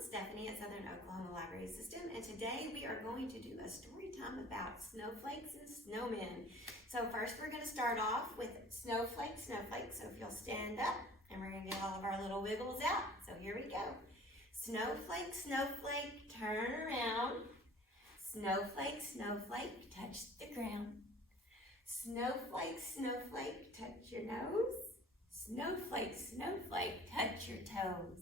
Stephanie at Southern Oklahoma Library System, and today we are going to do a story time about snowflakes and snowmen. So first we're going to start off with snowflake. So if you'll stand up, and we're going to get all of our little wiggles out. So here we go. Snowflake, turn around. Snowflake, touch the ground. Snowflake, touch your nose. Snowflake, touch your toes.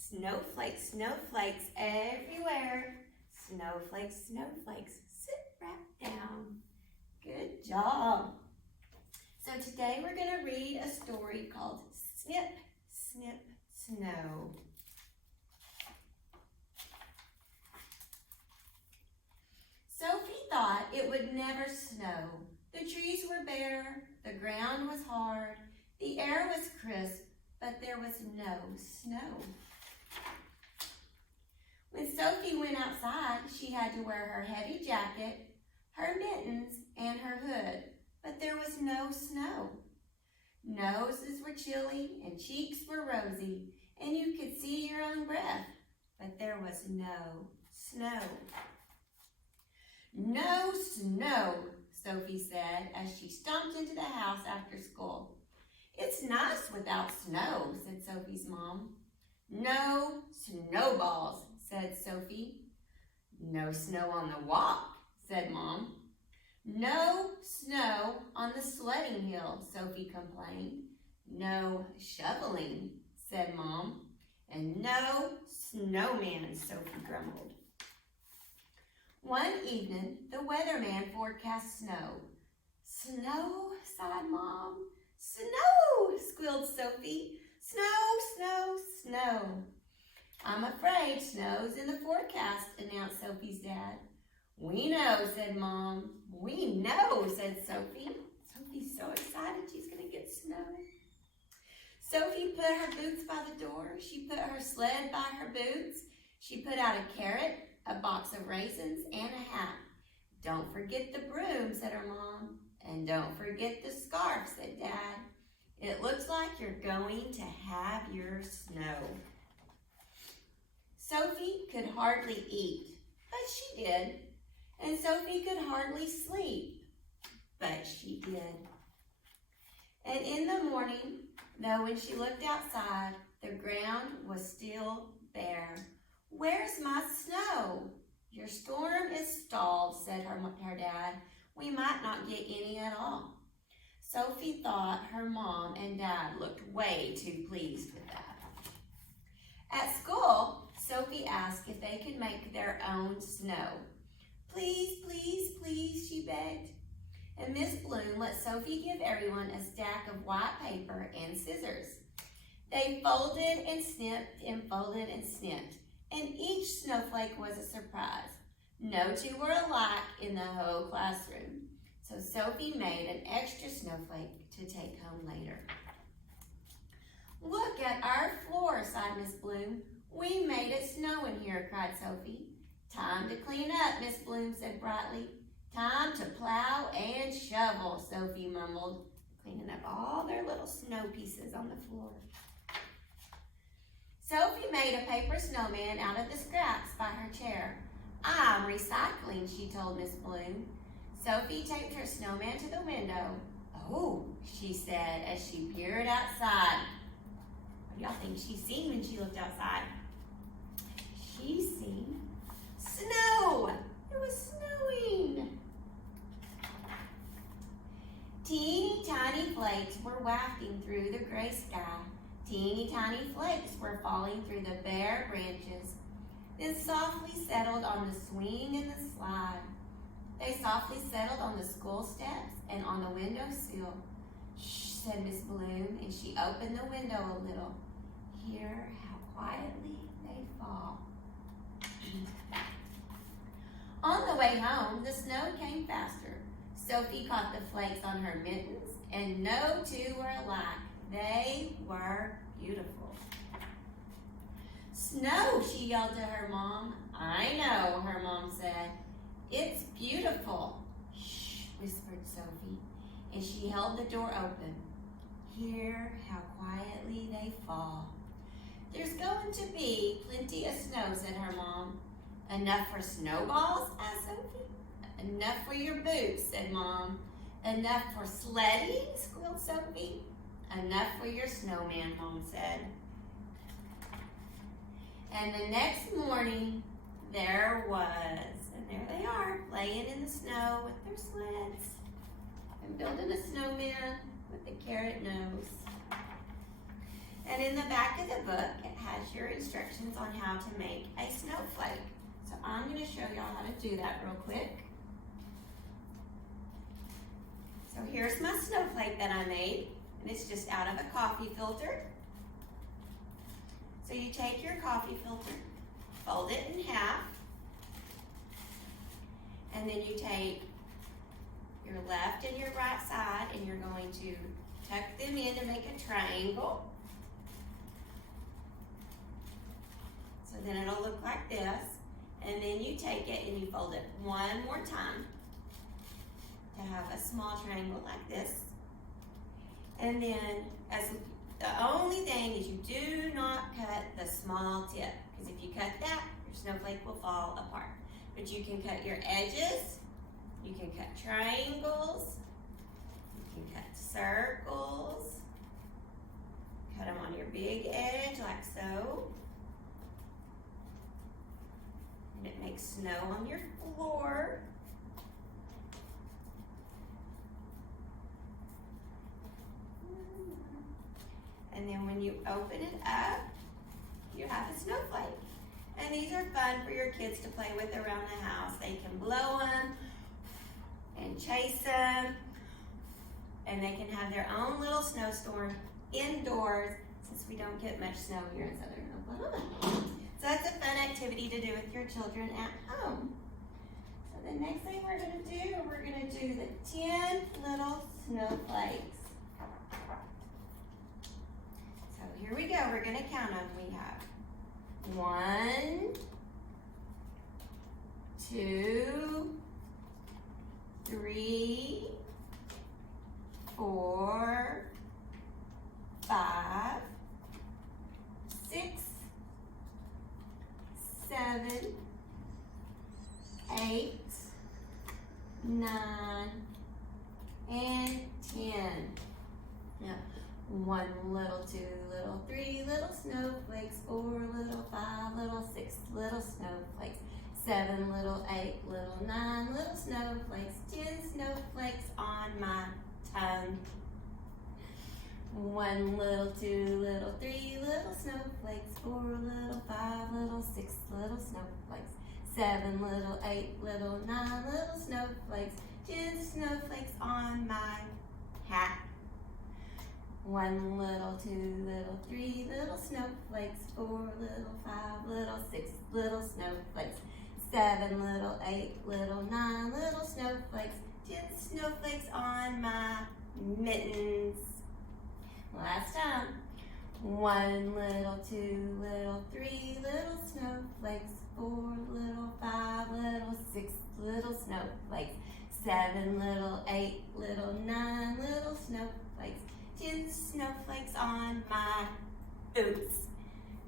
Snowflakes everywhere. Snowflakes, sit right down. Good job. So today we're going to read a story called Snip, Snip, Snow. Sophie thought it would never snow. The trees were bare, the ground was hard, the air was crisp, but there was no snow. When Sophie went outside, she had to wear her heavy jacket, her mittens, and her hood, but there was no snow. Noses were chilly and cheeks were rosy, and you could see your own breath, but there was no snow. No snow, Sophie said as she stomped into the house after school. It's nice without snow, said Sophie's mom. No snowballs, said Sophie. No snow on the walk, said Mom. No snow on the sledding hill, Sophie complained. No shoveling, said Mom. And no snowman, Sophie grumbled. One evening, the weatherman forecast snow. Snow, sighed Mom. Snow, squealed Sophie. Snow. I'm afraid snow's in the forecast, announced Sophie's dad. We know, said Mom. We know, said Sophie. Sophie's so excited she's going to get snow. Sophie put her boots by the door. She put her sled by her boots. She put out a carrot, a box of raisins, and a hat. Don't forget the broom, said her mom. And don't forget the scarf, said Dad. It looks like you're going to have your snow. Sophie could hardly eat, but she did. And Sophie could hardly sleep, but she did. And in the morning, though, when she looked outside, the ground was still bare. Where's my snow? Your storm is stalled, said her dad. We might not get any at all. Sophie thought her mom and dad looked way too pleased with that. At school, Sophie asked if they could make their own snow. Please, she begged. And Miss Bloom let Sophie give everyone a stack of white paper and scissors. They folded and snipped and folded and snipped, and each snowflake was a surprise. No two were alike in the whole classroom. So Sophie made an extra snowflake to take home later. Look at our floor, sighed Miss Bloom. We made it snow in here, cried Sophie. Time to clean up, Miss Bloom said brightly. Time to plow and shovel, Sophie mumbled, cleaning up all their little snow pieces on the floor. Sophie made a paper snowman out of the scraps by her chair. I'm recycling, she told Miss Bloom. Sophie taped her snowman to the window. Oh, she said as she peered outside. What do y'all think she seen when she looked outside? She seen snow. It was snowing. Teeny tiny flakes were wafting through the gray sky. Teeny tiny flakes were falling through the bare branches, then softly settled on the swing and the slide. They softly settled on the school steps and on the windowsill. Shh, said Miss Bloom, and she opened the window a little. Hear how quietly they fall. On the way home, the snow came faster. Sophie caught the flakes on her mittens, and no two were alike. They were beautiful. Snow, she yelled to her mom. I know, her mom said. It's beautiful. Shh, whispered Sophie, and she held the door open. Hear how quietly they fall. There's going to be plenty of snow, said her mom. Enough for snowballs? asked Sophie. Enough for your boots, said Mom. Enough for sledding? squealed Sophie. Enough for your snowman, Mom said. And the next morning, there they are, playing in the snow with their sleds and building a snowman with a carrot nose. And in the back of the book, it has your instructions on how to make a snowflake. So I'm going to show y'all how to do that real quick. So here's my snowflake that I made, and it's just out of a coffee filter. So you take your coffee filter, fold it in half, and then you take your left and your right side, and you're going to tuck them in to make a triangle. So then it'll look like this, and then you take it and you fold it one more time to have a small triangle like this. And then the only thing is you do not cut the small tip, because if you cut that, your snowflake will fall apart. But you can cut your edges, you can cut triangles, you can cut circles, cut them on your big edge like so. And it makes snow on your floor. And then when you open it up, you have a snowflake. And these are fun for your kids to play with around the house. They can blow them and chase them. And they can have their own little snowstorm indoors, since we don't get much snow here in Southern Oklahoma. So that's a fun activity to do with your children at home. So the next thing we're going to do the 10 little snowflakes. So here we go. We're going to count them. We have 1, 2, 3, 4, 5, 6, 7, 8, 9, and 10. Now, 1 little, 2 little, 3 little snowflakes, 4 little, 5 little, 6 little snowflakes, 7 little, 8 little, 9 little snowflakes, 10 snowflakes on my tongue. 1 little, 2 little, 3 little snowflakes, 4 little, 5 little, 6 little snowflakes, 7 little, 8 little, 9 little snowflakes, 10 snowflakes on my hat. 1 little, 2 little, 3 little snowflakes, 4 little, 5 little, 6 little snowflakes, 7 little, 8 little, 9 little snowflakes, 10 snowflakes on my mittens. Last time. 1 little, 2 little, 3 little snowflakes, 4 little, 5 little, 6 little snowflakes, 7 little, 8 little, 9 little snowflakes, 10 snowflakes on my boots.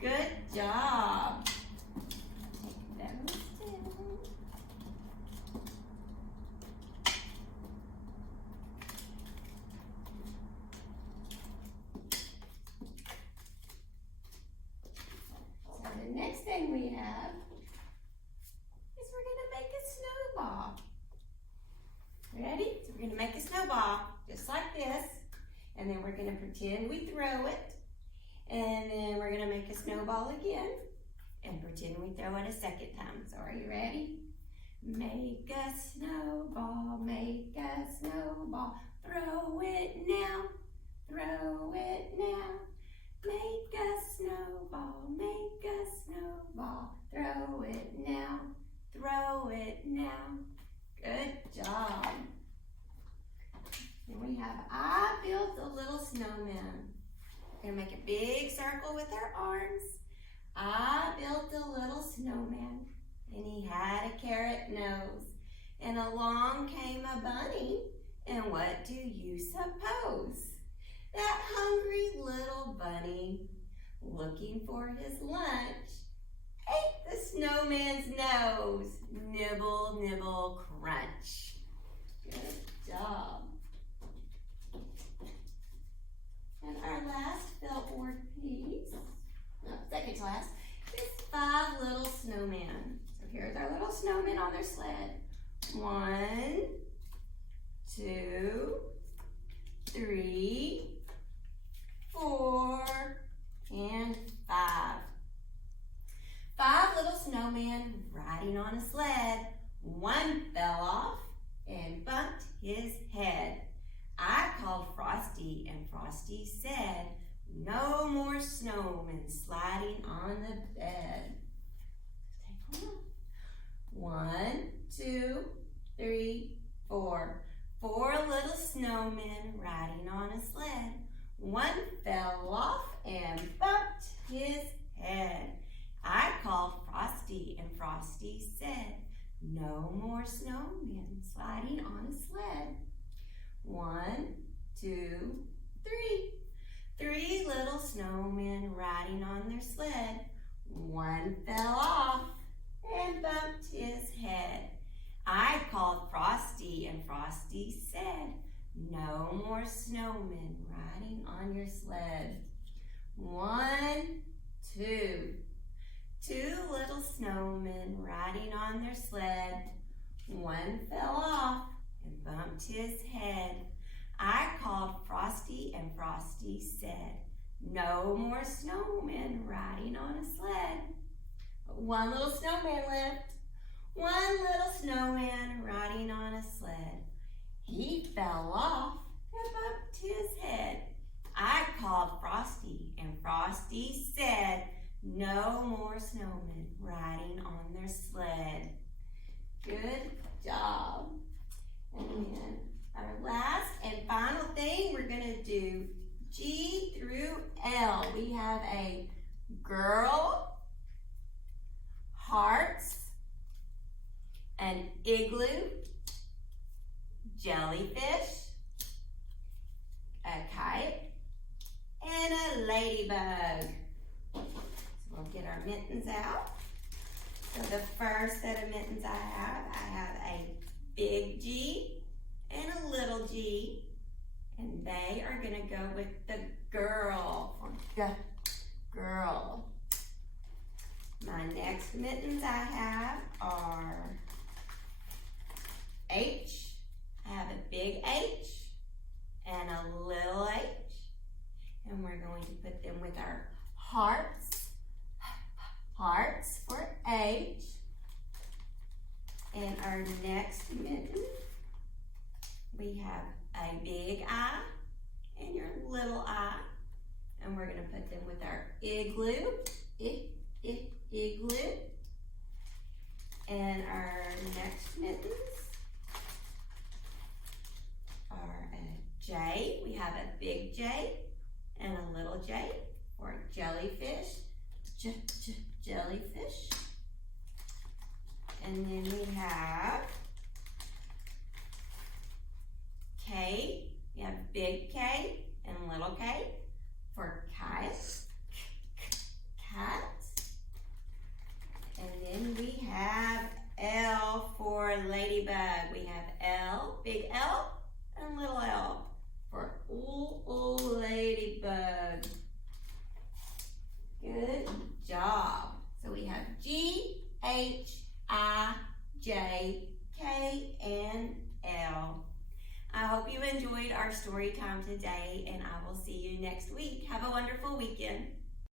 Good job. Take those down. So the next thing we have is we're going to make a snowball. Ready? So we're going to make a snowball just like this. And then we're going to pretend we throw it. And then we're going to make a snowball again. And pretend we throw it a second time. So are you ready? Make a snowball, make a snowball. Throw it now, throw it now. Make a snowball, make a snowball. Throw it now, throw it now. Good job. And we have, I built a little snowman. We're gonna make a big circle with our arms. I built a little snowman, and he had a carrot nose. And along came a bunny, and what do you suppose? That hungry little bunny looking for his lunch, ate the snowman's nose. Nibble, nibble, crunch. Good job. And our last felt-board piece, second to last, is 5 little snowmen. So here's our little snowmen on their sled. 1, 2, 3, 4, and 5. 5 little snowmen riding on a sled. One fell off and bumped his head. I called Frosty, and Frosty said, "No more snowmen sliding on the bed." Take one. 1, 2, 3, 4. 4 little snowmen riding on a sled. One fell off and bumped his head. I called Frosty, and Frosty said, "No more snowmen sliding on a sled." 1, 2, 3. 3 little snowmen riding on their sled. One fell off and bumped his head. I called Frosty, and Frosty said, "No more snowmen riding on your sled." 1, 2. 2 little snowmen riding on their sled. One fell off and bumped his head. I called Frosty, and Frosty said, "No more snowmen riding on a sled." But 1 little snowman left. 1 little snowman riding on a sled. He fell off and bumped his head. I called Frosty, and Frosty said, "No more snowmen riding on their sled." Good job. And then our last and final thing, we're going to do G through L. We have a girl, hearts, an igloo, jellyfish, a kite, and a ladybug. So we'll get our mittens out. So the first set of mittens I have a big G and a little G, and they are going to go with the girl, or girl. My next mittens I have are H. I have a big H and a little H, and we're going to put them with our hearts. Hearts for H. And our next mitten, we have a big I and your little I, and we're going to put them with our igloo, igloo. And our next mittens are a J. We have a big J and a little J for jellyfish, jellyfish. And then we have K. We have big K and little K for kite, cat. And then we have L for ladybug. We have L, big L, and little L for ooh, ladybug. Good job. So we have G, H, I, J, K, and L. I hope you enjoyed our story time today, and I will see you next week. Have a wonderful weekend.